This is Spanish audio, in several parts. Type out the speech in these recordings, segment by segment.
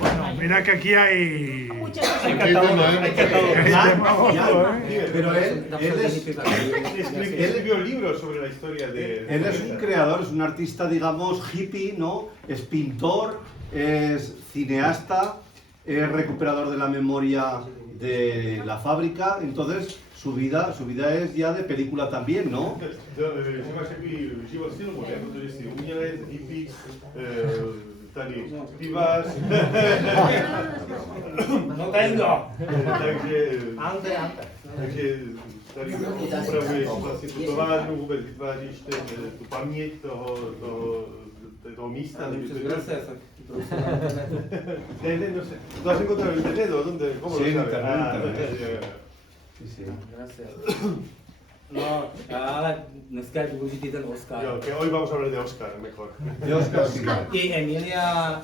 Bueno, mira que aquí hay... Hay catadores, hay catadores. Pero él Escribió libros sobre la historia de... Él es un creador, es un artista, digamos, hippie, ¿no? Es pintor, es cineasta, es recuperador de la memoria de la fábrica, entonces su vida es ya de película también, ¿no? Že máš takový život filmu, ne? Protože jsi umělec, hippie, tady pivář. No tengo. Takže tady upravuješ vlastně tu továrnu, vůbec vytváříš tu paměť toho místa. No sé, ¿tú has encontrado en internet o dónde? ¿Cómo Sí, lo en sabes? internet. Sí. No, ale dneska je důležitý ten Oscar. Yo, que hoy vamos a hablar de Oscar, mejor. De Oscar, sí. Y Emilia...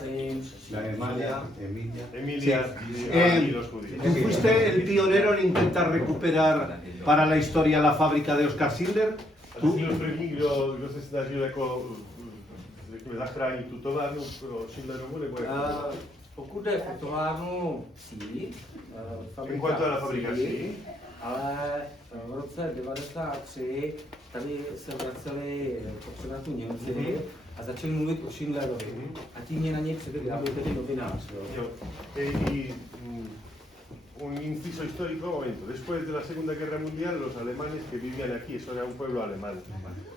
Emilia Sí. y los judíos. ¿Tú fuiste el pionero en intentar recuperar para la historia la fábrica de Oskar Schindler? A ty jsi byl první, kdo se snažil jako, řekněme, zachránit tu továrnu pro Schindlerovu, nebo jak? Pokud jde o továrnu sí, En cuanto a la fabrica, sí. ale v roce 93 tady se vraceli po převratu Němci a začali mluvit o Schindlerovi. A tím mě na něj přivedli, já byl tedy novinář. Yo, un inciso histórico, un momento. Después de la Segunda Guerra Mundial, los alemanes que vivían aquí, eso era un pueblo alemán,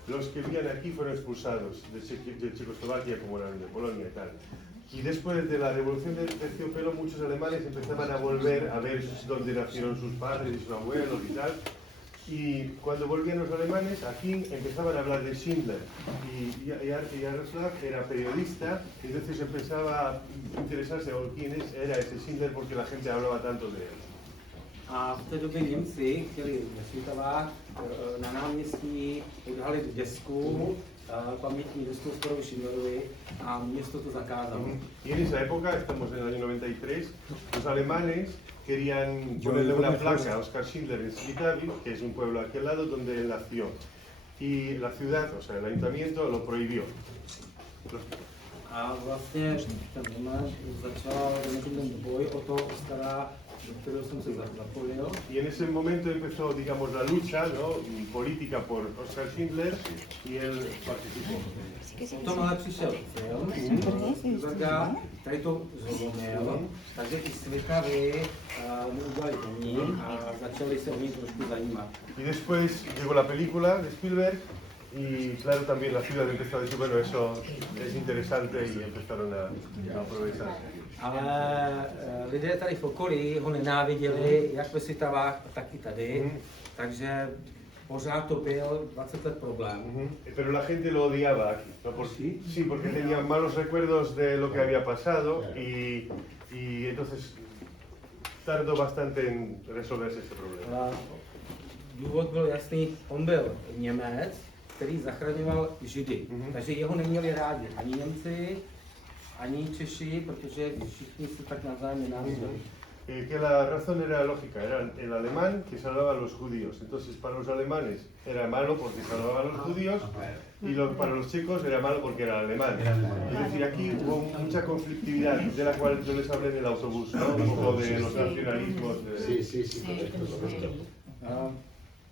los que vivían aquí fueron expulsados de Checoslovaquia, como eran de Polonia y tal. Y después de la revolución del terciopelo, muchos alemanes empezaban a volver a ver dónde nacieron sus padres y sus abuelos y tal. Y cuando volvían los alemanes, aquí empezaban a hablar de Schindler. Y Jaroslav era periodista, entonces empezaba a interesarse por quién era ese Schindler porque la gente hablaba tanto de él. A v té době Němci chtěli ve Světovách na náměstí odhalit desku, pamětní desku o Schindlerovi a město to zakázalo. Y en esa época, estamos en el año 93, los alemanes querían ponerle una placa a Oskar Schindler en Svitavy, que es un pueblo aquí al lado donde él nació. Y la ciudad, o sea, el ayuntamiento lo prohibió. A vlastně ten moment začal ten boj o to Oskara, do kterého jsem se zapojil. Y en ese momento empezó, digamos, la lucha, ¿no?, política por Oskar Schindler y él participó. Potom ale přišel film, Spielberga, tady to zlomil, takže i Svitavy udělali o ní a začali se o ní trošku zajímat. Y después llegó la película de Spielberg y claro, también la ciudad empezó a decir, bueno, eso es interesante y empezaron a aprovechar. Ale lidé tady v okolí ho nenáviděli, jak ve Svitavách, tak i tady, takže pořád to byl 20 let problém. Pero la gente lo odiaba aquí, ¿no? Sí, porque tenían malos recuerdos de lo que había pasado y entonces tardó bastante en resolverse ese problema. Důvod byl jasný, on byl Němec, který zachraňoval Židy, takže jeho neměli rádi ani Němci, ani Češi, protože všichni se tak navzájem nenáviděli. Que la razón era lógica, era el alemán que salvaba a los judíos. Entonces para los alemanes era malo porque salvaba a los judíos y para los checos era malo porque era alemán. Es decir, aquí hubo mucha conflictividad de la cual yo les hablé en el autobús, ¿no? Un poco de los nacionalismos. Sí, correcto.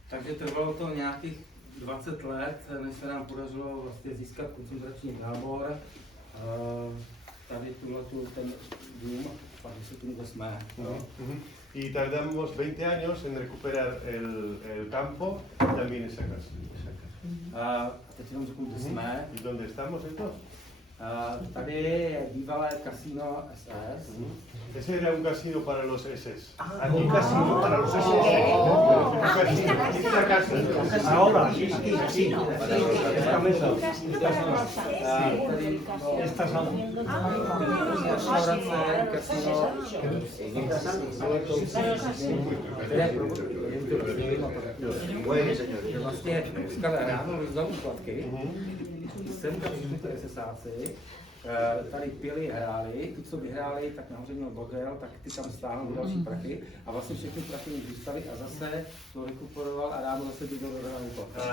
Takže trvalo to nějakých 20 let, než se nám podařilo vlastně získat koncentrační tábor. Tady ten dům, pak se tomu jsme. Y tardamos 20 años en recuperar el campo y también esa casa. A teď jenom řeknu, kde jsme. ¿Y dónde estamos entonces? Tady je bývalé kasino SS. Ese era un casino para los SS. Un casino para los SS. Esta casa. Ahora, Sí. Esta mesa. esta sala. Restaurace, kasino. Vlastně Oskar ráno rozdal úplatky. Semka všichni ty SSáci, tady pili, hráli, ty, co vyhráli, tak nahoře měl bordel, tak ty tam stáhnou další prachy a vlastně všechny prachy mi zůstaly a zase to rekuperoval a ráno zase bydl do úplatky.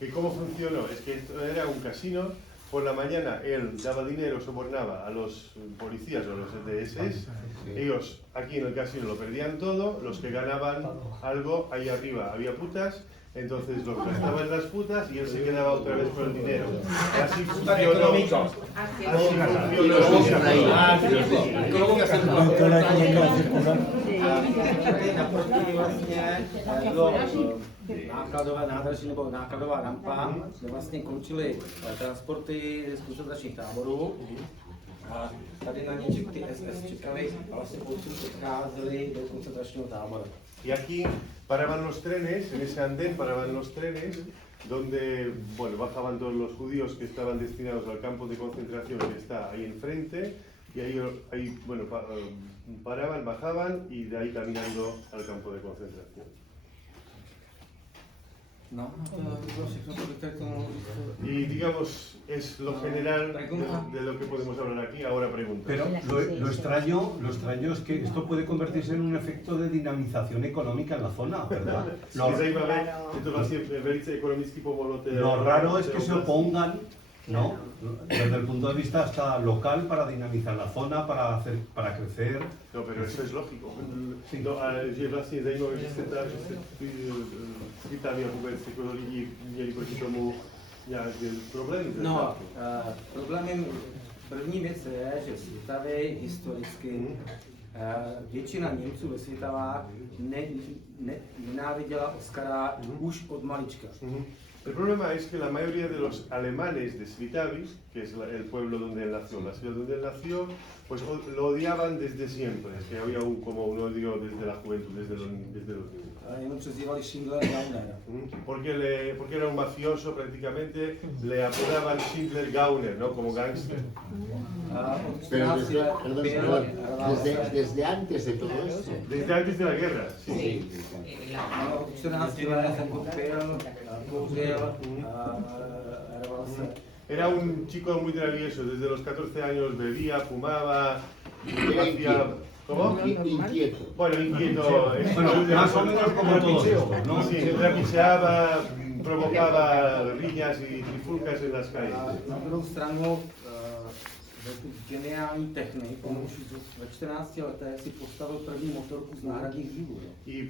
¿Y cómo funcionó? Es que esto era un casino por la mañana él daba dinero, sobornaba a los policías o a los SS, ellos aquí en el casino lo perdían todo, los que ganaban algo, ahí arriba había putas, entonces los gastaban las putas y él se quedaba otra vez con el dinero. Así funcionó. Naproti vlastně bylo nákladové nádraží nebo nákladová rampa, kde vlastně končily transporty z koncentračních táborů. A tady na ně ty SS čekali a vlastně polici odcházeli do koncentračního tábora. Y aquí paraban los trenes, en ese andén paraban los trenes, donde bueno, bajaban todos los judíos que estaban destinados al campo de concentración que está ahí enfrente, y ahí bueno, paraban, bajaban y de ahí caminando al campo de concentración. No, to bylo všechno, co bych tady tomu Y digamos, es lo general de lo que podemos hablar aquí. Ahora preguntas. Pero lo extraño es que esto puede convertirse en un efecto de dinamización económica en la zona, ¿verdad? Lo raro es que se opongan, ¿no? Desde el punto de vista hasta local para dinamizar la zona, para crecer. No, pero eso es lógico. No, že vlastně zajímavé, že jste tam vůbec jako lidi měli proti tomu nějaké problémy. No, problémem první věc je, že Svitavy historicky většina Němců ve Svitavách nenáviděla Oskara už od malička. El problema es que la mayoría de los alemanes de Svitavy, que es el pueblo donde él nació, la ciudad donde él nació, pues lo odiaban desde siempre, que había como un odio desde la juventud, desde los niños. Porque era un mafioso prácticamente, le apodaban Schindler Gauner, ¿no? Como gángster. Pero desde antes de todo esto. Desde antes de la guerra, sí. Era un chico muy travieso, desde los 14 años bebía, fumaba, hacía... ¿Cómo? Inquieto. Bueno, inquieto. Bueno, más o menos como todos estos, ¿no? Sí, se trapicheaba, provocaba riñas y trifulcas en las calles. Na druhou stranu geniální technik, on už ve 14 letech si postavil první motorku z náhradních dílů.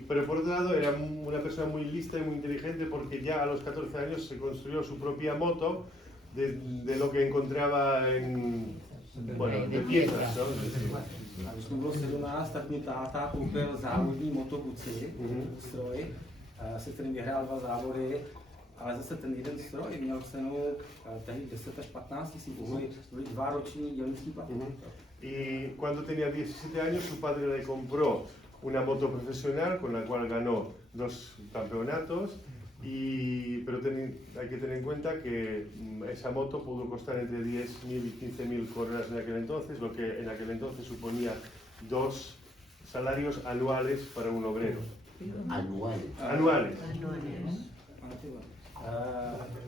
Pero por otro lado era una persona muy lista y muy inteligente porque ya a los 14 años se construyó su propia moto de lo que encontraba de piezas, ¿no? A když mu bylo 17, tak mi táta koupil závodní motobuci, stroj, se kterým vyhrál 2 závody, ale zase ten jeden stroj měl cenu tehdy 10 až 15 tisíc, byly 2 roční dělnický platy. Y cuando tenía 17 años su padre le compró una moto profesional con la cual ganó 2 campeonatos, pero hay que tener en cuenta que esa moto pudo costar entre 10.000 y 15.000 coronas en aquel entonces, lo que en aquel entonces suponía 2 salarios anuales para un obrero. Anuales.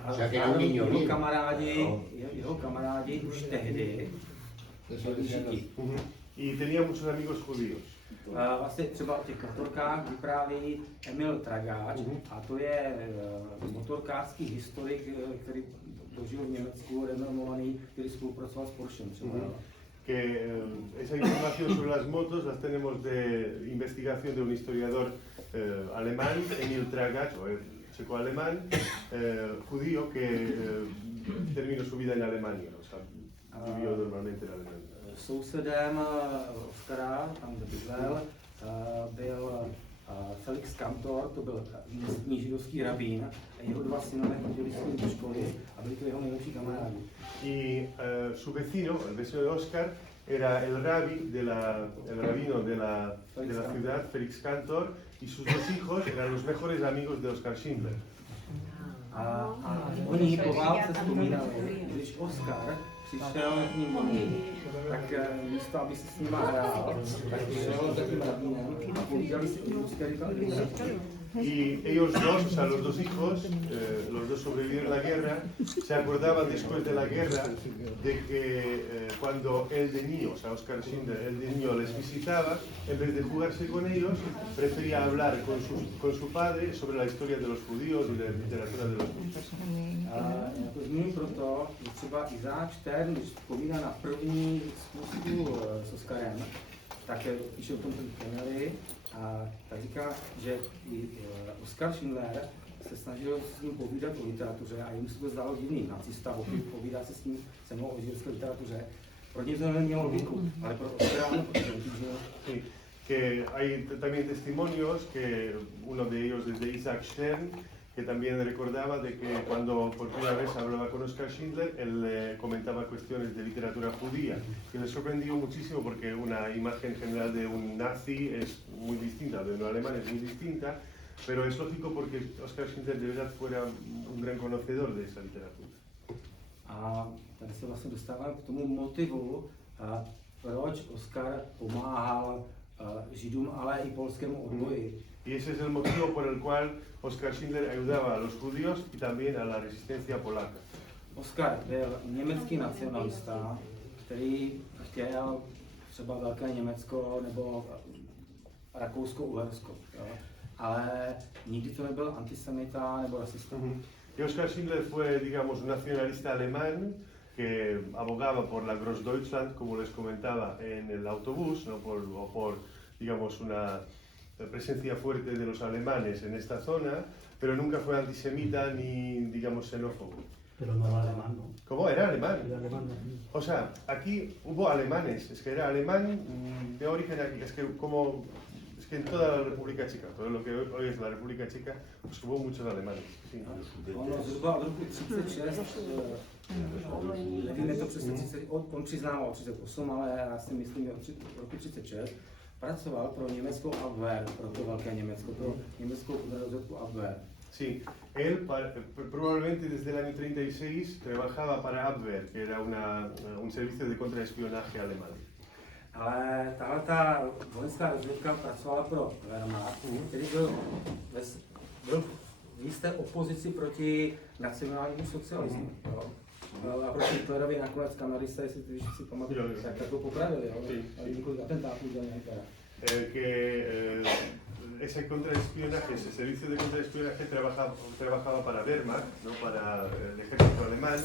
O sea que era un niño bien. Jeho kamarádi už tehdy byli Židi. Y tenía muchos amigos judíos. Vlastně třeba o těch motorkách vypráví Emil Tragáč, a to je motorkářský historik, který dožil v Německu, renomovaný, který spolupracoval s Porschem třeba. Que esa información sobre las motos las tenemos de investigación de un historiador alemán, Emil Tragáč, o checo-alemán, judío, que terminó su vida en Alemania, o sea, vivió normalmente en Alemania. Sousedem Oskara, tam kde bydlel, byl Felix Kantor, to byl místní židovský rabín, a jeho 2 synové chodili s ním do školy a byli to jeho nejlepší kamarádi. Y su vecino, el vecino de Oscar, era el rabino de la ciudad, Felix Kantor, y sus 2 hijos eran los mejores amigos de Oskar Schindler. A oni po válce vzpomínali, když Oskar přišel k ním domů, tak místo, aby se s nima hrál, tak šel za tím rabínem a povídali si o Oskaru. Y ellos dos, o sea, los dos hijos, los dos sobrevivieron a la guerra, se acordaban después de la guerra de que cuando él de niño, o sea, Oskar Schindler, él de niño les visitaba, en vez de jugarse con ellos, prefería hablar con su padre sobre la historia de los judíos y de la literatura de los judíos. Jako zmíním proto, že třeba Izák Štern, když vzpomíná na první schůzku s Oskarem, tak píše o tom ten Kennedy a tak říká, že i Oskar Schindler se snažil s ním povídat o literatuře a jemu se to zdálo divný. Nacista povídá se s ním se mnou o židovské literatuře. Pro něj to nemělo logiku, ale pro Oskara ano, protože Sí, que hay también testimonios que uno de ellos es de Isaac Stern, que también recordaba de que cuando por primera vez hablaba con Oskar Schindler, él le comentaba cuestiones de literatura judía, que le sorprendió muchísimo porque una imagen general de un nazi es muy distinta, de un alemán es muy distinta, pero es lógico porque Oskar Schindler de verdad fuera un gran conocedor de esa literatura. A tady se vlastně dostáváme k tomu motivu, proč Oskar pomáhal Židům, ale i polskému odboji. Y ese es el motivo por el cual Oskar Schindler ayudaba a los judíos y también a la resistencia polaca. Oskar byl německý nacionalista, který chtěl třeba Velké Německo nebo Rakousko-Uhersko, ale nikdy to nebyl antisemita nebo rasista. Y Oskar Schindler fue, digamos, un nacionalista alemán que abogaba por la Großdeutschland, como les comentaba en el autobús, ¿no? por, digamos, una presencia fuerte de los alemanes en esta zona, pero nunca fue antisemita ni, digamos, xenófobo. Pero no era alemán, ¿no? ¿Cómo? Era alemán. Era alemán, ¿no? O sea, aquí hubo alemanes, es que era alemán de origen aquí, es que como, es que en toda la República Checa, todo lo que hoy es la República Checa, pues hubo muchos alemanes. Sí. Ono zhruba od roku 36, nevím, je to přesně 30, on přiznával 38, ale já si myslím, že od roku 36 pracoval pro německou Abwehr, pro to Velké Německo, pro německou rozvědku Abwehr. Sí, él probablemente desde el año 36 trabajaba para Abwehr, que era un servicio de contraespionaje alemán. Ale tahle ta vojenská rozvědka pracovala pro Wehrmacht, který byl v jisté opozici proti nacionálnímu socialismu. A proti Hitlerovi nakonec Kanadisté, jestli si pamatuju, tak to popravili, a několik atentátů dělali. Ese contraespionaje, ese servicio de contraespionaje trabajaba para Wehrmacht, ¿no? Para el ejército alemán,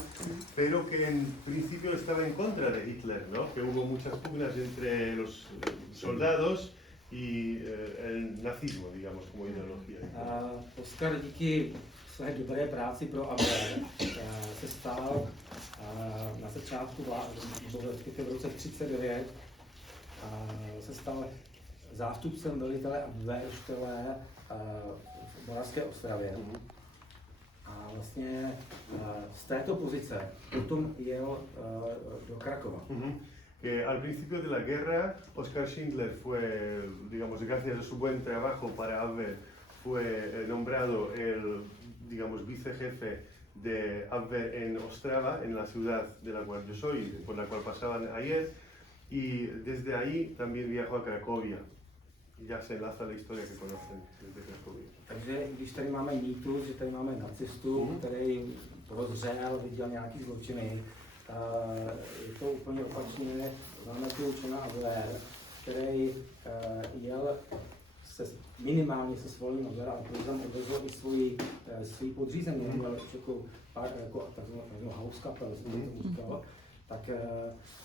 pero que en principio estaba en contra de Hitler, ¿no? Que hubo muchas pugnas entre los soldados y el nazismo, digamos, como ideología. Oskar díky své dobré práci pro Abwehr se stal na začátku v roce 1939 se stal zástupcem velitele Abwehrštele v Moravské Ostravě. A vlastně z této pozice potom jel do Krakova. Que al principio de la guerra, Oskar Schindler fue, digamos, gracias a su buen trabajo para Abwehr, fue nombrado el, digamos, vicejefe de Abwehr en Ostrava, en la ciudad de la cual yo soy, por la cual pasaban ayer, y desde ahí también viajó a Cracovia. Ya se enlaza la historia que conocen desde Cracovia. Takže když tady máme mýtus, že tady máme nacistu, který prozřel, viděl nějaký zločiny, je to úplně opačně. Máme tu Johna Abwehr, který jel minimálně se svojí Abwehr, ale program odvezl i svůj podřízený, měl jako takzvanou house kapel, tak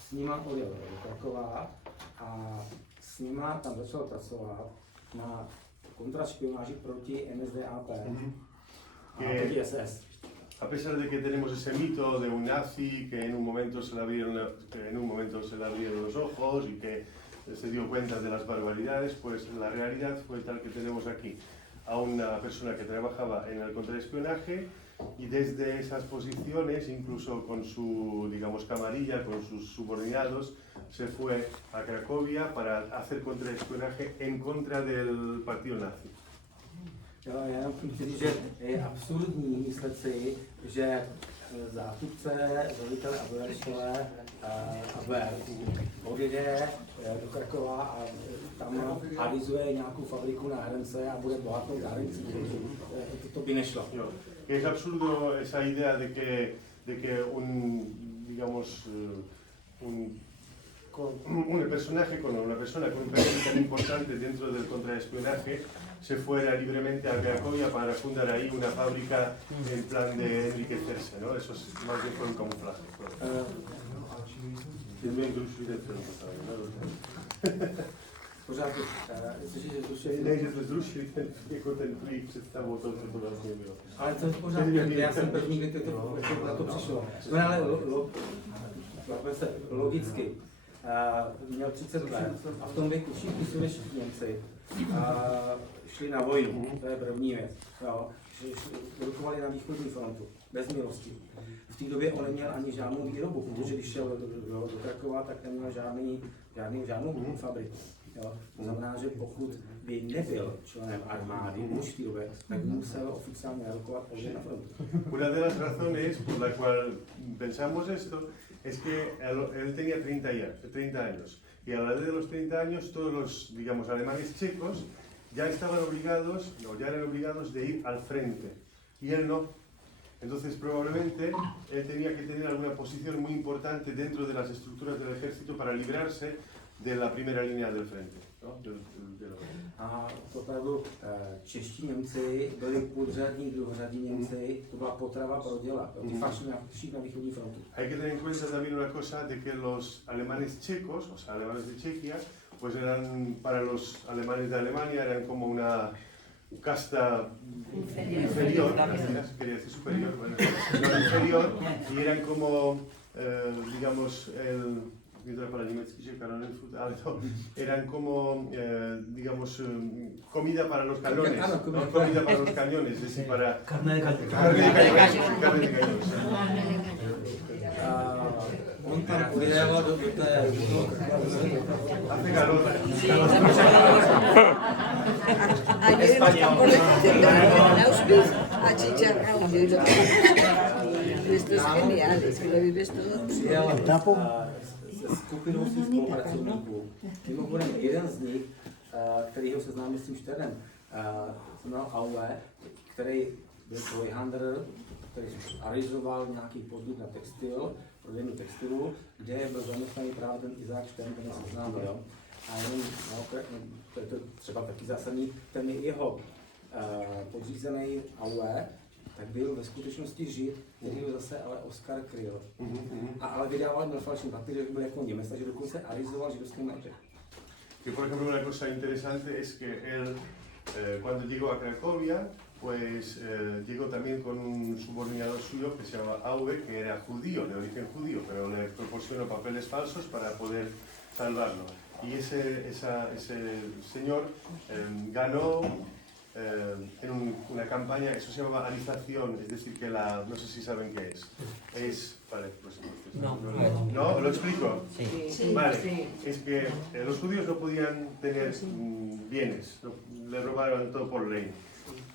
s nima odjel do Krakova a s nima tam začal pracovat na kontrašpionáži proti NSDAP a proti SS. A pesar de que tenemos ese mito de un nazi que en un momento se le abrieron los ojos y que se dio cuenta de las barbaridades, pues la realidad fue tal que tenemos aquí a una persona que trabajaba en el contraespionaje y desde esas posiciones, incluso con su, digamos, camarilla, con sus subordinados, se fue a Cracovia para hacer contraespionaje en contra del partido nazi. Já chci říct, že je absurdní myslet si, že zástupce velitele Abwehrštele odjede do Krakova a tam avizuje nějakou fabriku na hrnce a bude bohatou hrncí. To by nešlo. Que es absurdo esa idea de que digamos, un personaje una persona con un perfil tan importante dentro del contraespionaje se fuera libremente a Cracovia para fundar ahí una fábrica en plan de enriquecerse, ¿no? Eso es, más bien fue un camuflaje. Pořád, což je zrušení. Nejde to zrušit, jako ten klip představu toho, co to vlastně bylo. Ale to je pořád, já jsem první, kdy to na to přišlo. No ale logicky, měl 30 let a v tom věku všichni sudetští Němci šli na vojnu, to je první věc. Produkovali na východní frontu, bez milosti. V té době on neměl ani žádnou výrobu, protože když šel do Krakova, tak neměl žádnou fabriku. Jo? To znamená, že pokud by nebyl členem armády už v té době, tak musel oficiálně narukovat na frontu. Una de las razones por la cual pensamos esto es que él tenía 30 años y a la edad de los 30 años todos los, digamos, alemanes checos ya estaban obligados, o ya eran obligados de ir al frente y él no. Entonces probablemente él tenía que tener alguna posición muy importante dentro de las estructuras del ejército para librarse de la primera línea del frente. ¿No? A opravdu čeští Němci byli podřadní, druhořadní Němci, to byla potrava pro děla, ty fašní na východní frontu. Hay que tener en cuenta también una cosa de que los alemanes checos, o sea, alemanes de Chequia, pues eran, para los alemanes de Alemania, eran como una casta inferior, quería decir superior, bueno, no inferior, y eran como, digamos, eran como, digamos, comida para los cañones, ¿no? Comida para los cañones, es decir, para... Carne de cañón. On tam odjel do té... Hace calor. Ayer nos campos de concentración en Auschwitz a chicharrón. Esto es genial, es que lo vives todo. Se skupinou svých spolupracovníků. Mimochodem, jeden z nich, který ho seznámil s tím Šternem, znamenal Aue, který byl trojhandler, který arizoval nějaký podnik na textil, prodejnu textilu, kde byl zaměstnaný právě ten Izák Štern, který se seznámil. Jo? A jenom, to je třeba taky zásadní, ten jeho podřízený Aue, tak byl ve skutečnosti Žid, který byl zase ale Oskar kryl. Ale vydával na falešný papír, že byl jako Němec, takže dokonce arizoval židovský majetek. Que por ejemplo una cosa interesante es que él, cuando llegó a Cracovia, pues llegó también con un subordinado suyo que se llama Aue, que era judío, de origen judío, pero le proporcionó papeles falsos para poder salvarlo. Y ese señor ganó en una campaña, eso se llama alización, es decir, que no sé si saben qué es, vale, pues no, lo explico. Sí. Vale, Sí. es que los judíos no podían tener bienes, le robaron todo por ley.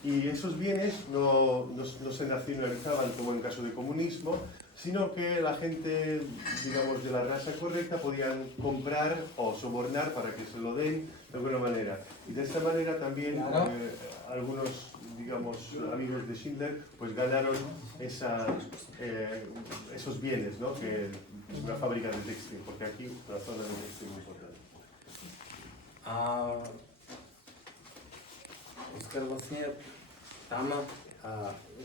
Y esos bienes no se nacionalizaban como en caso de comunismo, sino que la gente, digamos, de la raza correcta podían comprar o sobornar para que se lo den de alguna manera. Y de esta manera también algunos, digamos, amigos de Schindler pues ganaron esos bienes, ¿no? Que es una fábrica de textil, porque aquí la zona de textil es muy importante. Oskar vlastně tam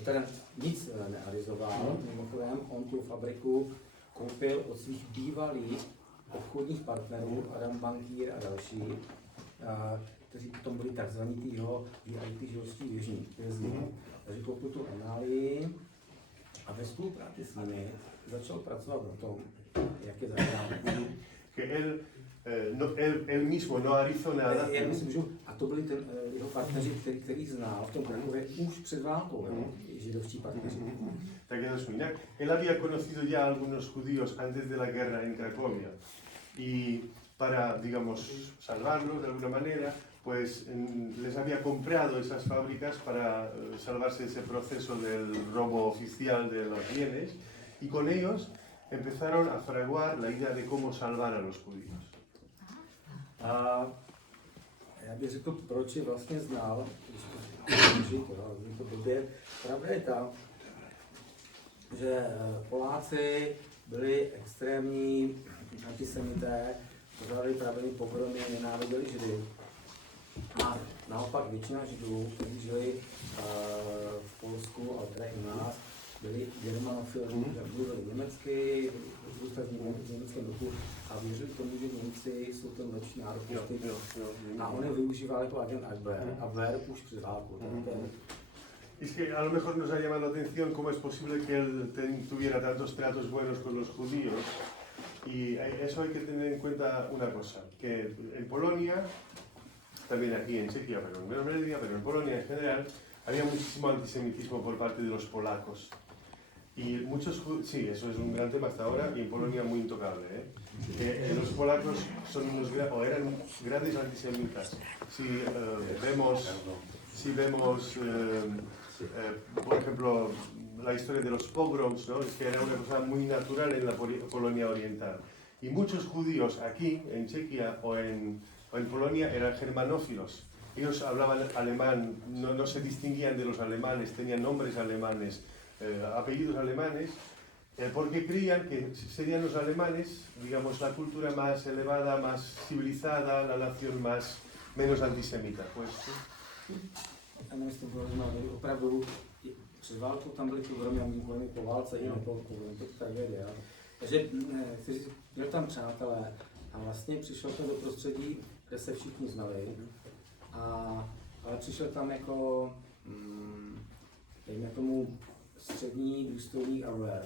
teda nic nearizoval, mimochodem on tu fabriku koupil od svých bývalých obchodních partnerů, Adam Bankýr a další, kteří potom byli takzvaní týho VIP židovští vězni. Takže koupil tu Enálii a ve spolupráci s nimi začal pracovat na tom, jak je zachránit. Él mismo no arizó nada. Já myslím, že a to byli jeho partneři, který znal v tom Krakově už před válkou, židovští partneři. Tak je to jinak. Él había conocido ya a algunos judíos antes de la guerra en Cracovia y para, digamos, salvarlos de alguna manera, pues les había comprado esas fábricas para salvarse de ese proceso del robo oficial de los bienes y con ellos empezaron a fraguar la idea de cómo salvar a los judíos. A já bych řekl, proč je vlastně znal, když to blbě. Pravda je ta, že Poláci byli extrémní antisemité, pořádali pravěný pogromy, nenáviděli Židy. A naopak většina Židů, kteří žili v Polsku, ale tady u nás, byli germanofilní, mluvili německy, zůstali v německém duchu a věřili tomu, že Němci jsou ten lepší národ. A on je využíval jako agent Abwehr už před válkou. Es que a lo mejor nos ha llamado la atención cómo es posible que él tuviera tantos tratos buenos con los judíos. Y eso hay que tener en cuenta una cosa, que en Polonia, también aquí en Chequia, pero en menor medida, pero en Polonia en general, había muchísimo antisemitismo por parte de los polacos. Y muchos, sí, eso es un gran tema hasta ahora, y en Polonia muy intocable. Los polacos son o eran grandes antisemitas. Si vemos, por ejemplo, la historia de los pogroms, ¿no? Que era una cosa muy natural en la Polonia oriental. Y muchos judíos aquí, en Chequia o en Polonia, eran germanófilos. Ellos hablaban alemán, no se distinguían de los alemanes, tenían nombres alemanes, apellidos alemanes, porque creían que serían los alemanes, digamos, la cultura más elevada, más civilizada, la nación menos antisemita. Pues, A nevím, to bylo zajímavé, opravdu před válkou tam byly pogromy a mimochodem po válce i po pogromy, to tragédie. Takže měl tam přátelé a vlastně přišel to do prostředí, kde se všichni znali, ale přišel tam jako, dejme tomu, střední důstojník Abwehr.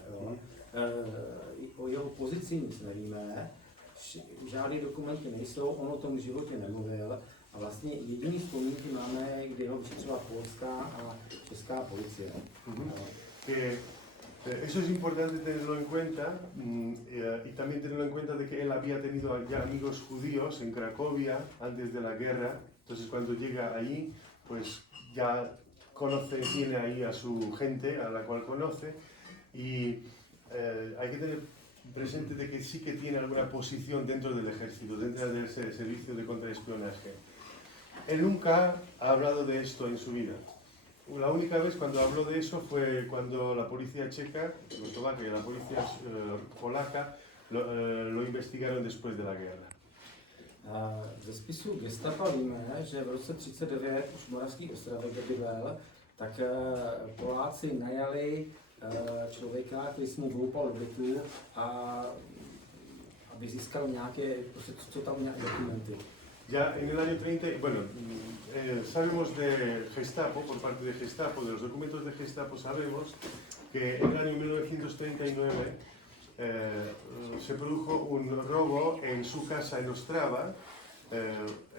O jeho pozici nic nevíme, žádné dokumenty nejsou, on o tom v životě nemluvil a vlastně jediný vzpomínky máme, kdy ho vyšetřila polská a česká policie. Eso es importante tenerlo en cuenta y también tenerlo en cuenta de que él había tenido ya amigos judíos en Cracovia antes de la guerra, entonces cuando llega allí pues ya tiene ahí a su gente a la cual conoce y hay que tener presente de que sí que tiene alguna posición dentro del ejército, dentro del servicio de contraespionaje. Él nunca ha hablado de esto en su vida. La única vez cuando habló de eso fue cuando la policía checa, Checoslovaquia y la policía polaca lo investigaron después de la guerra. Ze spisu Gestapa víme, že v roce 1939 už Moravský Ostravek, kde bydlel, tak Poláci najali člověka, který si mu vloupal do bytu aby získal nějaké, prostě, co tam nějaké dokumenty. Ya en el año 30, bueno, sabemos de Gestapo, por parte de Gestapo, de los documentos de Gestapo sabemos que en el año 1939 se produjo un robo en su casa en Ostrava.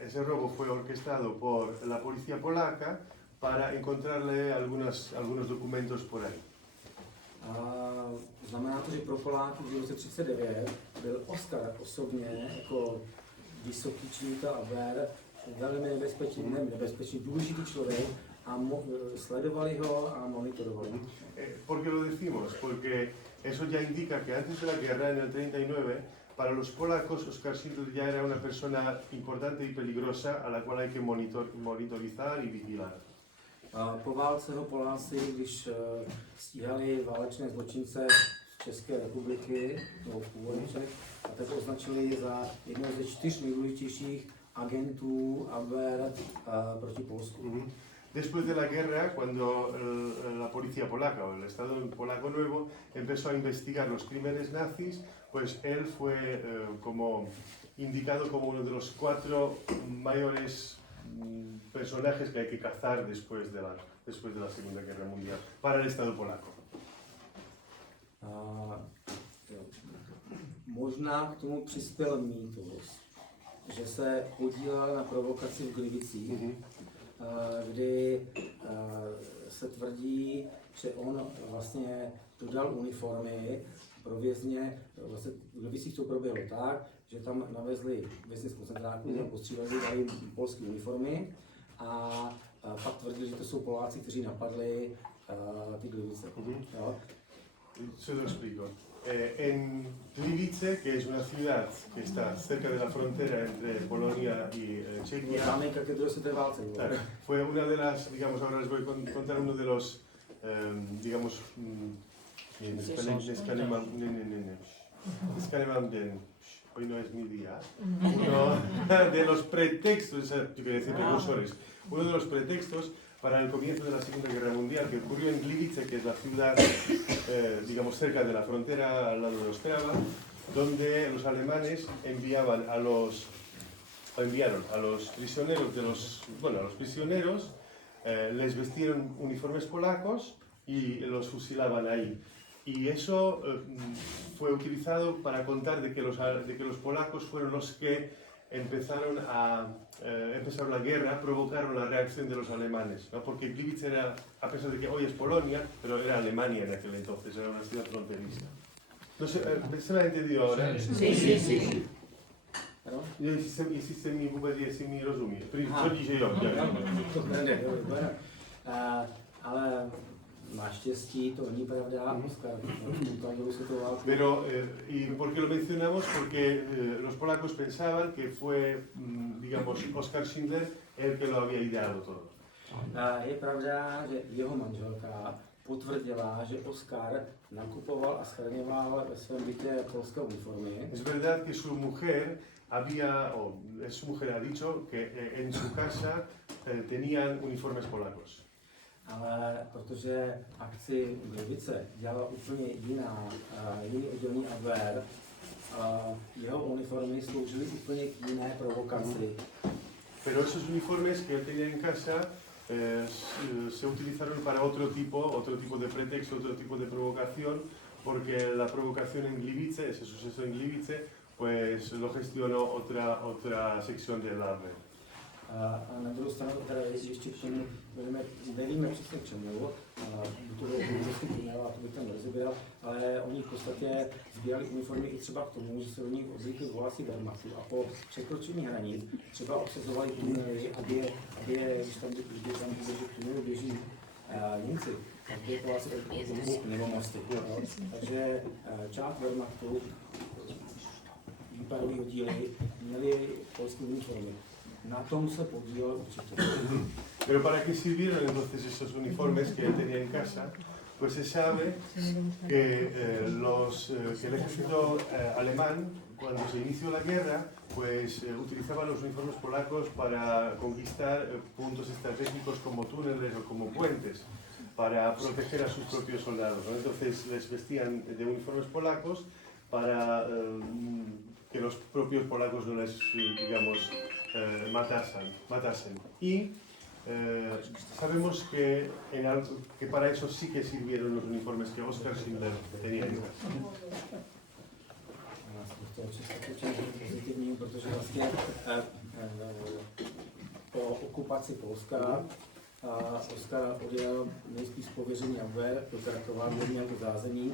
Ese robo fue orquestado por la policía polaca para encontrarle algunos documentos por ahí. Znamená to, že pro Poláky v roce 1939 byl Oskar osobně jako vysoký činitel Abwehr, velmi nebezpečný, důležitý člověk a sledovali ho a monitorovali. ¿Por qué lo decimos? Porque eso ya indica que antes de la guerra, en el 39, para los polacos Oskar Schindler ya era una persona importante y peligrosa a la cual hay que monitorizar y vigilar. Po válce ho Poláci, když stíhali válečné zločince z České republiky, nebo původniček, a tak označili za jednoho ze 4 nejdůležitějších agentů Abwehr proti Polsku. Después de la guerra, cuando la policía polaca o el Estado polaco nuevo empezó a investigar los crímenes nazis, pues él fue como indicado como uno de los 4 mayores personajes que hay que cazar después de la Segunda Guerra Mundial para el Estado polaco. Možná k tomu přispěl mýtus, že se podílel na provokaci v Glivicích, kdy se tvrdí, že on vlastně dodal uniformy pro vězně, vlastně v Glivicích to proběhlo tak, že tam navezli vězně z koncentráku, postříleli, dali polské uniformy a pak tvrdili, že to jsou Poláci, kteří napadli ty Glivice. Se lo explico. en Gliwice, que es una ciudad que está cerca de la frontera entre Polonia y Chequia. Claro, fue una de las, digamos, ahora les voy a contar uno de los, digamos, hoy no es mi día, uno de los pretextos, yo quería decir precursores, uno de los pretextos para el comienzo de la Segunda Guerra Mundial, que ocurrió en Gliwice, que es la ciudad, digamos, cerca de la frontera, al lado de Ostrava, donde los alemanes enviaron a los prisioneros a los prisioneros, les vestieron uniformes polacos y los fusilaban ahí. Y eso fue utilizado para contar de que los polacos fueron los que empezaron la guerra, provocaron la reacción de los alemanes, ¿no? Porque Gliwice era, a pesar de que hoy es Polonia, pero era Alemania en aquel entonces, era una ciudad fronteriza. No sé, ¿se me ha entendido ahora? Sí. Jestli se mi vůbec rozumí. Co díže jo? Ale naštěstí to není pravda, Oskar utajil si to válku. Pero, ¿y por qué lo mencionamos? Porque los polacos pensaban que fue, digamos, Oskar Schindler el que lo había ideado todo. Je pravda, že jeho manželka potvrdila, že Oskar nakupoval a schraňoval ve svém bytě polské uniformy. Es verdad que su mujer ha dicho que en su casa tenían uniformes polacos. Ale protože akci Gliwice dělala úplně jiný oddělení Abwehr, jeho uniformy sloužily úplně k jiné provokaci. Pero esos uniformes que él tenía en casa se utilizaron para otro tipo de pretexto, otro tipo de provocación, porque la provocación en Gliwice, ese suceso en Gliwice, pues lo gestionó otra sección del Abwehr. A na druhou stranu, teda ještě k tomu, nevíme přesně k čemu, to bylo tunel a to bych tam rozebíral, ale oni v podstatě sbírali uniformy i třeba k tomu, že se do nich obvykli vojáci Wehrmachtu a po překročení hranic třeba obsazovali tunely, aby když tam v tunelu běží Němci, tak by vojáci nebo mosty. Takže část Wehrmachtu, výpadový oddíly, měli polské uniformy. Na tom se podílel určitě. Pero ¿para qué sirvieron entonces esos uniformes que él tenía en casa? Pues se sabe que, que el ejército alemán, cuando se inició la guerra, pues utilizaba los uniformes polacos para conquistar puntos estratégicos como túneles o como puentes, para proteger a sus propios soldados, ¿no? Entonces les vestían de uniformes polacos para que los propios polacos no les, digamos, matasen. Y sabemos que para eso sí que sirvieron los uniformes que Oskar Schindler tenía en casa. Protože vlastně po okupaci Polska Oskar odjel nejspíš z pověření Abwehr do Krakova, kde měl to zázemí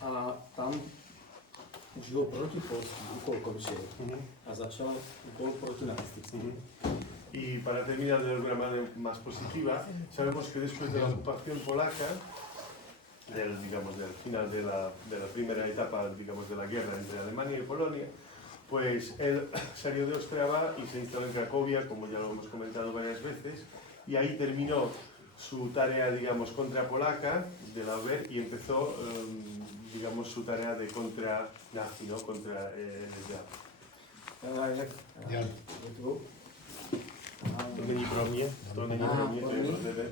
a tam už byl protipolský úkol končil a začal úkol protinacistický. Y para terminar de alguna manera más positiva, sabemos que después de la ocupación polaca, del final de la primera etapa, digamos, de la guerra entre Alemania y Polonia, pues él salió de Ostrava y se instaló en Cracovia, como ya lo hemos comentado varias veces, y ahí terminó su tarea, digamos, contra-polaca de la Abwehr y empezó, digamos, su tarea de contra-nazi, ¿no? Contra To není pro mě, to je pro tebe.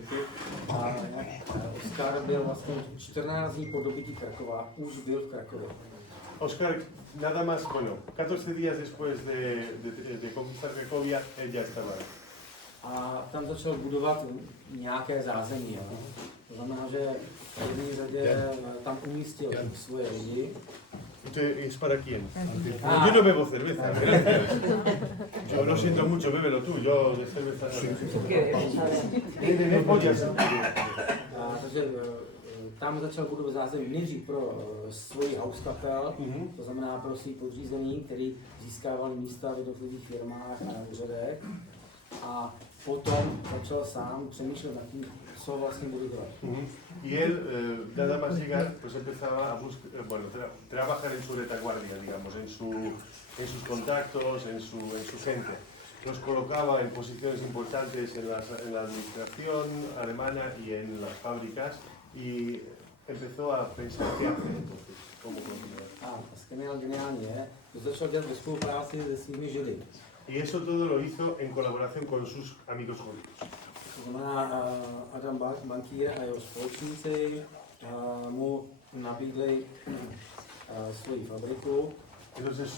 Oskar byl vlastně 14 dní po dobytí Krakova, už byl v Krakově. Oskar, nada más, 14 días después de conquistar Cracovia, él ya estaba. A tam začal budovat nějaké zázemí. To znamená, že v první řadě tam umístil svoje lidi. ¿Es para quién? Yo no bebo cerveza. Yo lo siento mucho, bébelo tú. Yo de cerveza no. Takže tam začal budovat zázemí nejdřív pro svoji hauskapel, to znamená pro svý podřízený, který získával místa v jednotlivých firmách a úřadech. a potom začal sám přemýšlet nad tím, co vlastně budu dělat. Y él, nada más llegar, pues empezaba a trabajar en su retaguardia, digamos, en sus contactos, en su gente. Los colocaba en posiciones importantes en la administración alemana y en las fábricas y empezó a pensar qué hacer entonces, cómo continuar. Geniálně je, že začal dělat ve spolupráci se svými Židy. Y eso todo lo hizo en colaboración con sus amigos judíos. To znamená, Adam Bankýr a jeho společníci mu nabídli svoji fabriku. Entonces,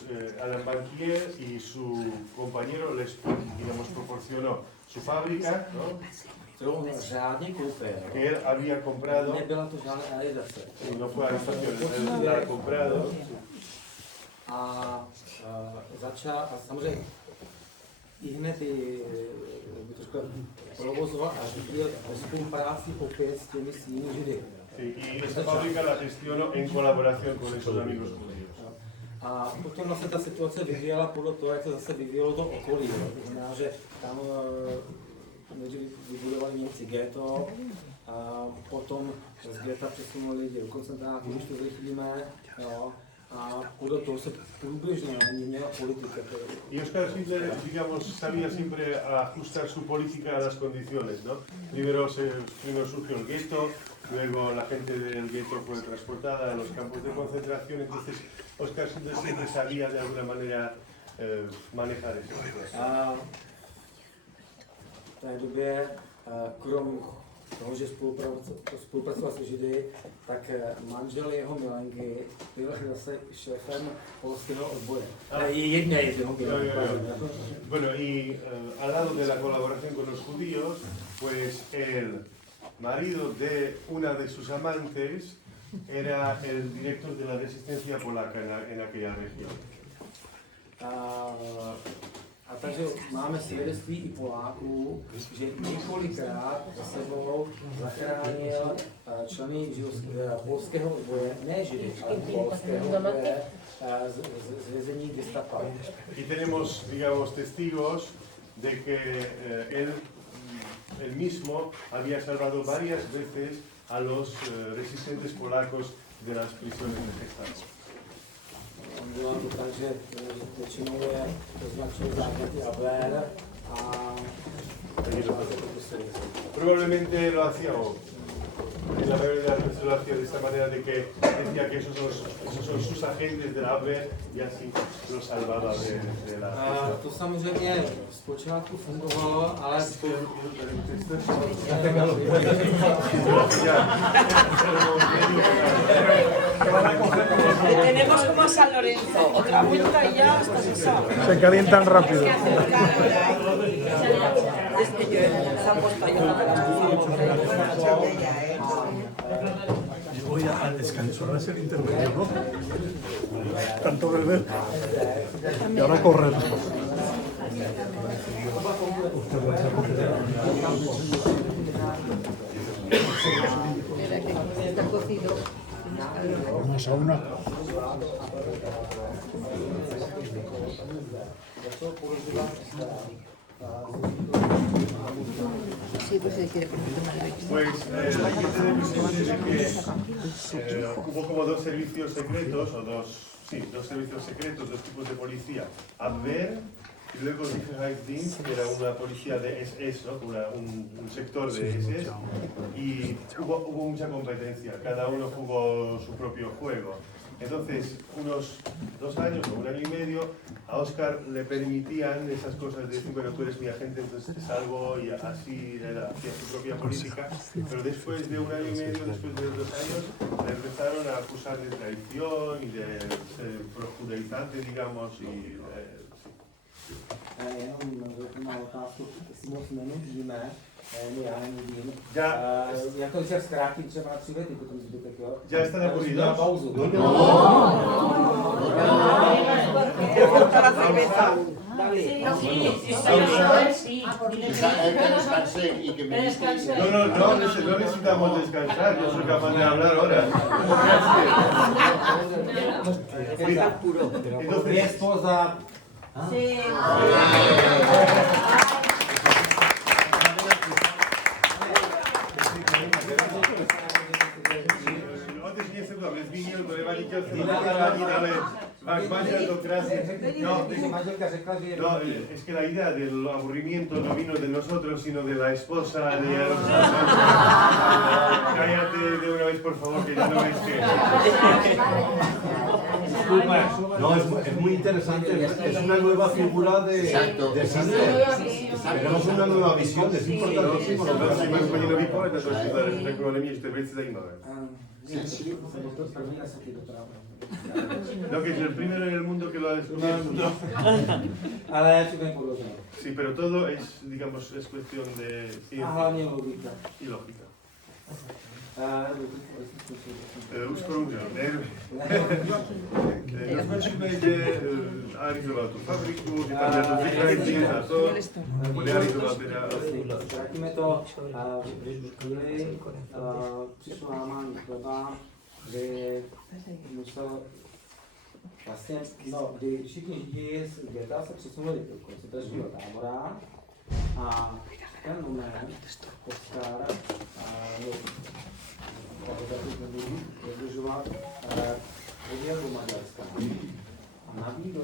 Adam Bankier y su compañero les, digamos, proporcionó su fábrica, ¿no? Kterou on řádně koupil. Que él había comprado. Nebyla to žádná realizace. No fue a la estación, él la ha comprado. A začal, a samozřejmě i hned trošku provozoval a řídil ve spolupráci opět s těmi svými Židy. Y esa fábrica la gestionó en colaboración con esos amigos judíos. A potom vlastně ta situace vyvíjela podle toho, jak se zase vyvíjelo to okolí. To znamená, že tam vybudovali Němci ghetto, a potom z getta přesunuli lidi do koncentráků, když to zrychlíme, a podle toho se průběžně měnila politika. Y Oskar Schindler, digamos, sabía siempre ajustar su política a las condiciones, ¿no? Primero surgió el gueto, luego la gente del gueto fue transportada a los campos de concentración, entonces Oskar Schindler siempre sabía de alguna manera manejar eso. V té době, krom toho, že spolupracoval se Židy, tak manžel jeho milenky byl zase šéfem polského odboje. Jedné jeho milenky. Bueno, y al lado de la colaboración con los judíos, pues el marido de una de sus amantes era el director de la resistencia polaca en aquella región. A takže máme svědectví i Poláků, že několikrát za sebou zachránil členy polského odboje, ne Židy, ale polského odboje z vězení gestapa. Y tenemos, digamos, testigos de que él mismo había salvado varias veces a los resistentes polacos de las prisiones de Gestapo. Bylo to tak, že většinou je označil základy Abwehr a probablemente lo hacía, en la mayoría de las veces lo hacía de esta manera de que decía que esos son sus agentes de la Abwehr y así los salvaba de la... To samozřejmě zpočátku fungovalo, ale Tenemos como a San Lorenzo, otra vuelta y ya hasta se sabe. Se calientan rápido. Es que yo se ha puesto ahí una de las cosas. Yo voy al descanso, ahora es el intermedio, ¿no? Tanto beber y ahora correr. Mira que está cocido. Una sauna. Sí, pues se quiere poner tomar la Pues hay que tener presente de que hubo como dos servicios secretos, dos servicios secretos, dos tipos de policía. Abwehr y luego Sicherheitsdienst, que era una policía de SS, ¿no? un sector de SS, y hubo mucha competencia, cada uno jugó su propio juego. Entonces, unos 2 años o 1 año y medio, a Oskar le permitían esas cosas de decir, bueno, tú eres mi agente, entonces te salvo, y así hacía su propia política. Pero después de 1 año y medio, después de 2 años, le empezaron a acusar de traición y de ser projudaizante, digamos, y... Jenom má otázku, jestli moc nenudíme, já nenudím. Ya, Já to když zkrátím třeba na 3 věty, potom zbytek, jo? ya están aburridos. Na pauzu. No necesitamos descansar, yo soy capaz de hablar ahora. Entonces, Esposa. Sí. manželku, to nevadí, chtěl jsem zachránit, ale váš manžel to krásně. No, no, es que la idea del aburrimiento no vino de nosotros, sino de la esposa de los Cállate de una vez, por favor, que ya no ves que... No, es muy interesante, es una nueva figura de Sandler. Tenemos una nueva visión, es importantísimo. Další mají paní nový pohled na to, že to je takové nemě, že to je velice zajímavé. No, que es el primero en el mundo que lo ha descubierto. Ale všechno je podložené. Sí, pero todo es, digamos, es cuestión de A ciencia hlavně logika. y lógica. Už Už promůžel, ne? Rozpočíme, že realizoval tu fabriku, že tam měl vykrající a to, realizoval teda... Vrátíme to v chvíli, přišlo lámání chleba, kdy musel vlastně, no, kdy všichni Židi z geta se přesunuli do koncentračního tábora a ten moment Oskar dodržovat odjel do Maďarska a nabídl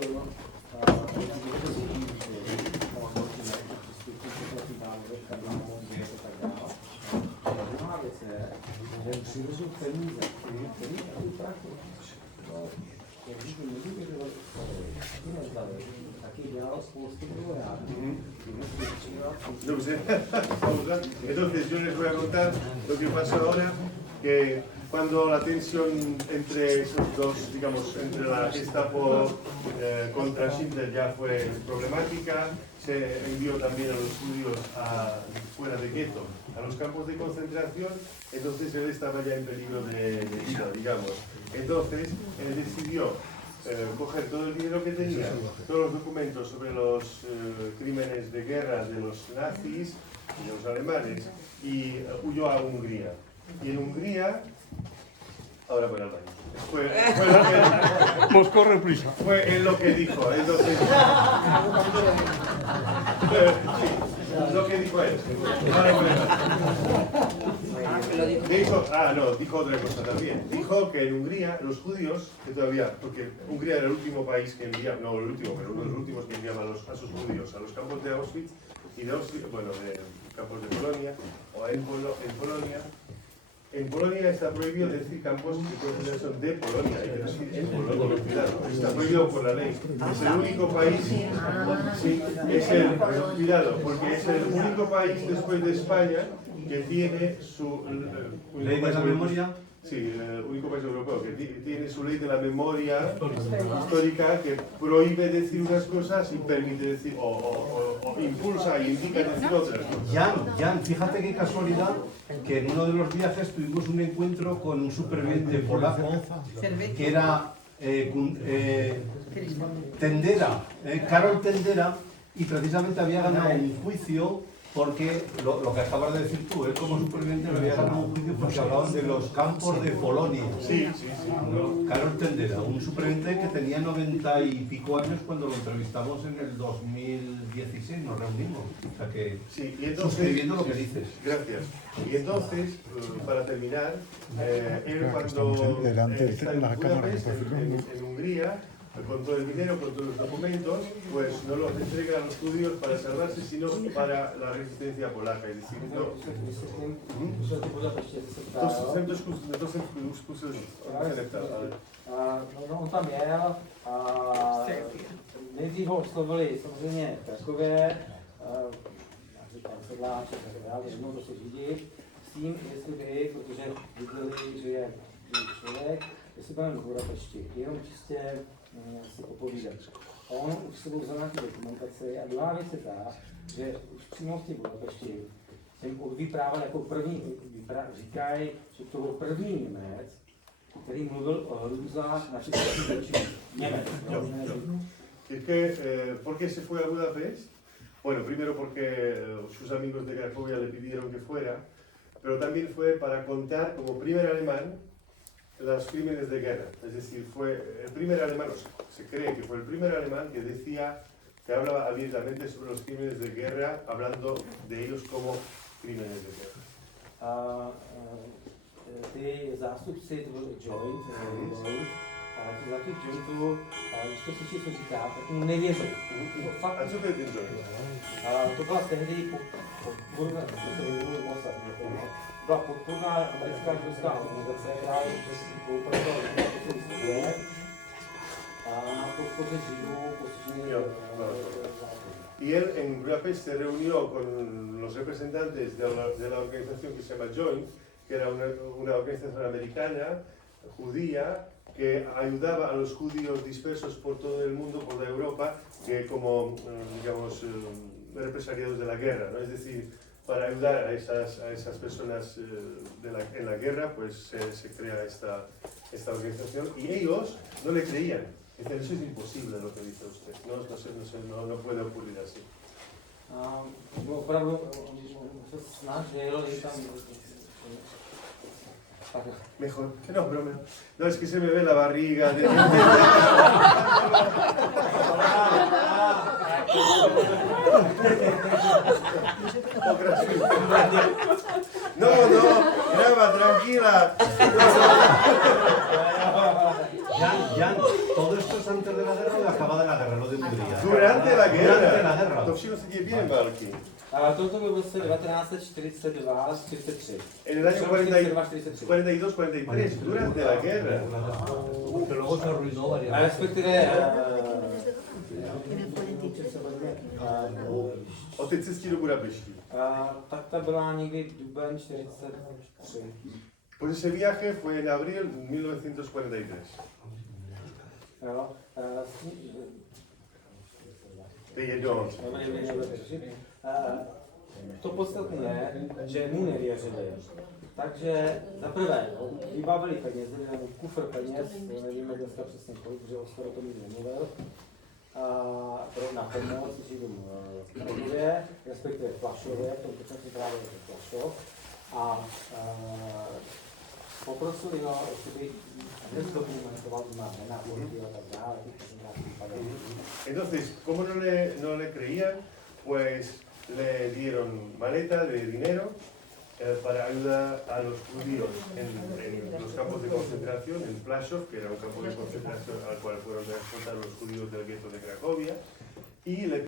druhá věc je, že přivezl peníze, který takový prachy, jak když by nevyvěděl taky nezdali, taky dělal spoustu vojáků. Dobře, entonces yo les voy a contar lo que pasa ahora, que cuando la tensión entre esos dos, digamos, entre la Gestapo contra Schindler ya fue problemática, se envió también a los judíos fuera de gueto, a los campos de concentración, entonces él estaba ya en peligro de vida, digamos. Entonces él decidió coger todo el dinero que tenía, todos los documentos sobre los crímenes de guerra de los nazis y de los alemanes, y huyó a Hungría. Y en Hungría, ahora para el baño. Nos corre prisa. Fue en lo que dijo, entonces... lo que dijo él. Dijo otra cosa también. Dijo que en Hungría los judíos, que todavía, porque Hungría era el último país que enviaba, no el último, pero uno de los últimos que enviaba a sus judíos a los campos de Auschwitz y de Auschwitz, bueno, de campos de Polonia, o en Polonia. En Polonia está prohibido decir campos de concentración de Polonia, hay que decir en Polonia, cuidado, está prohibido por la ley. Es el único país, sí, cuidado, porque es el único país después de España que tiene su ley de la memoria. Sí, el único país europeo que tiene su ley de la memoria histórica que prohíbe decir unas cosas y permite decir, o impulsa y indica decir otras. Jan, fíjate qué casualidad que en uno de los viajes tuvimos un encuentro con un superviviente polaco que era Tendera, Karol Tendera, y precisamente había ganado un juicio porque lo que acabas de decir tú, él como superviviente le había ganado un juicio porque hablaban de los campos de Polonia. Sí. Karol Tendera, un superviviente que tenía 90 y pico años cuando lo entrevistamos en el 2016, nos reunimos. O sea que, sí, y entonces, suscribiendo lo que dices. Gracias. Y entonces, para terminar, él cuando está en Hungría, con todo el dinero, con todos los documentos, pues no los entrega a los judíos para salvarse, sino para la resistencia polaca. Es decir, no. On tam jel a nejdřív ho oslovili samozřejmě Takové, říkám sedláček, to se Židi, s tím, jestli by, protože viděli, že je člověk, jestli budeme v Budapešti, jenom čistě si popovídat. On už sebou vzal nějaký dokumentaci a druhá věc je ta, že už přímo v té Budapešti jsem vyprávěl jako první, říkají, že to byl první Němec, který mluvil o hrůzách našich Němec. ¿Por qué se fue a Budapest? Bueno, primero porque sus amigos de Cracovia le pidieron que fuera, pero también fue para contar como primer alemán los crímenes de guerra. Es decir, fue el primer alemán, se cree que fue el primer alemán que decía, que hablaba abiertamente sobre los crímenes de guerra, hablando de ellos como crímenes de guerra. ty zástupci, to byl Joint, za tu Jointu, když to slyší, co říká, tak mu nevěří. Fakt, A co to je ten joint? to byla tehdy podporná, byla podporná americká židovská organizace, která poupracovala na podpoře židů postižených. Y él en Budapest se reunió con los representantes de la organización que se llama Joint, que era una organización americana, judía, que ayudaba a los judíos dispersos por todo el mundo, por la Europa, que como, digamos, represaliados de la guerra, ¿no? Es decir, para ayudar a esas personas en la guerra, pues se crea esta organización y ellos no le creían. Dicen, eso es imposible lo que dice usted, no puede ocurrir así. Opravdu se snažil, je tam... Mejor, que no, broma. No, es que se me ve la barriga. No, graba, tranquila. Jan, todo esto es antes de la guerra o acabada la guerra, lo de Hungría. Durante la guerra. Durante la guerra. To všechno se děje během války. Toto bylo v roce 1942-43. En el año 42-43, durante la guerra. Que luego se arruinó varias veces. Respektive... O té cestě do Budapešti. Tak ta byla někdy duben 43. Pues ese viaje fue en abril de 1943. Jo, Teď je dost. to podstatné je, že mu nevěřili. Takže za prvé, vybavili penězi, kufr peněz, nevíme dneska přesně kolik, protože Oskar o tom nikdy nemluvil, na pomoc židům v Kradově, respektive v Plašově, v tom počátku právě Plašov. A poprosili ho, jestli by nezdokumentoval jména, a tak dále. Entonces, como no le creían, pues le dieron maleta de dinero para ayudar a los judíos en los campos de concentración, en Plaszów, que era un campo de concentración al cual fueron transportados los judíos del gueto de Cracovia, y le